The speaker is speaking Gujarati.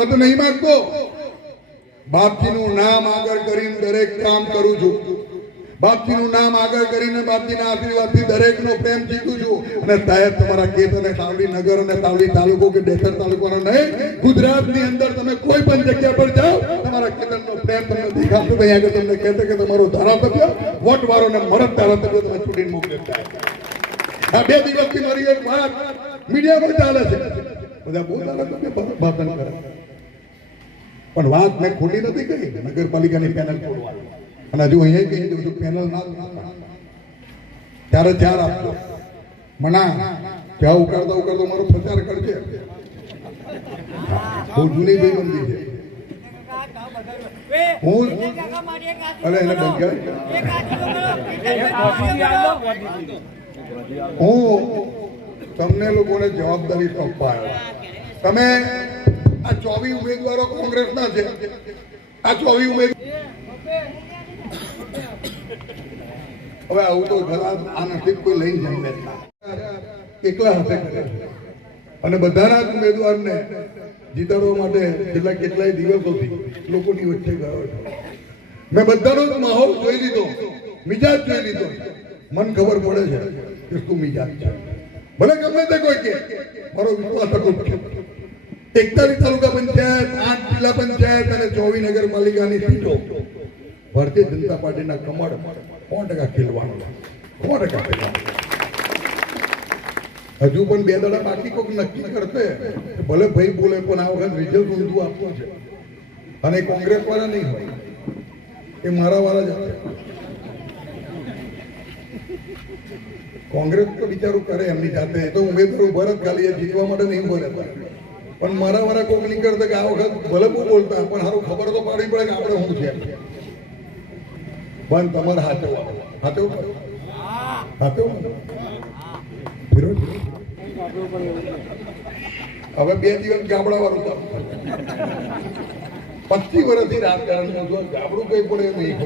મત નહીં માંગતો, બાપજીનું નામ આગળ કરીને દરેક કામ કરું છું, બાપજીનું નામ આગળ કરીને બાપજીના આશીર્વાદથી દરેકનો પ્રેમ જીતું છું. અને સાહેબ તમારા કેત અને સાવલી નગર અને સાવલી તાલુકો કે ડેસર તાલુકાનો નહીં, ગુજરાતની અંદર તમે કોઈ પણ જગ્યા પર જાઓ તમારા કેતનનો પ્રેમ તમને દેખાશે. તો અહીંયા તમને કહેશે કે તમારો ધારાસભ્ય વોટ વાળો ને મરદ ધારાસભ્ય તમે ચૂંટીને મોકલે. આ 2 દિવસથી મારી એક વાત મીડિયા પર ચાલે છે, બધા બહુ ભાષણ કરે, પણ વાત મેં ખોટી નથી કહી. નગરપાલિકાની પેનલ છોડવાની અને હજુ અહીંયા કહી દઉં છું, પેનલ ના ત્યારે ધ્યાન આપજો. મના ત્યાં ઉકાળતા ઉકાળતો મારો પ્રચાર કરજે. બહુ જૂની ભાઈબંધી છે. હું અને એને હું તમને લોકોને જવાબદારી સોંપાયો. તમે આ 24 ઉમેદવારો કોંગ્રેસના છે, આ 24 ઉમેદવાર હવે આવું તો આ નસીબ કોઈ લઈ જાય એકલા હાથે કરે અને બધાના જ ઉમેદવારને જીતાડવા માટે છેલ્લા કેટલાય દિવસોથી લોકોની વચ્ચે ગયો છે. મેં બધાનો જ માહોલ જોઈ લીધો, મિજાજ જોઈ લીધો. મન ખબર પડે છે કે શું મિજાજ છે. ભલે ગમે તે કોઈ કે મારો વિશ્વાસ હતો. 41 તાલુકા પંચાયત, 8 જિલ્લા પંચાયત અને 24 નગરપાલિકાની સીટો ભારતીય જનતા પાર્ટીના કમળ 100% ખેલવાનો, 100% ખેલવાનો. હજુ પણ 2 દાડા બાકી કોઈક નક્કી કરશે. ભલે ભાઈ બોલે પણ આ વખત રિઝલ્ટ ઊંધું આપવું છે અને કોંગ્રેસ વાળા નહીં હોય, એ મારા વાળા જ હશે. કોંગ્રેસ તો બિચારું કરે એમની જાતે, એ તો ઉમેદવાર ઉભા જ ખાલી જીતવા માટે નહીં ઉભા રહેતા. પણ મારા વાળા કોઈક નહીં કરતા કે આ વખત ભલે બહુ બોલતા પણ સારું ખબર તો પાડવી પડે કે આપણે શું છે. પણ તમારે હાચવવા હવે 2 દિવસ ગામડા વાળું 25 વર્ષથી રાજકારણ ગામડું કઈ પડે નહીં.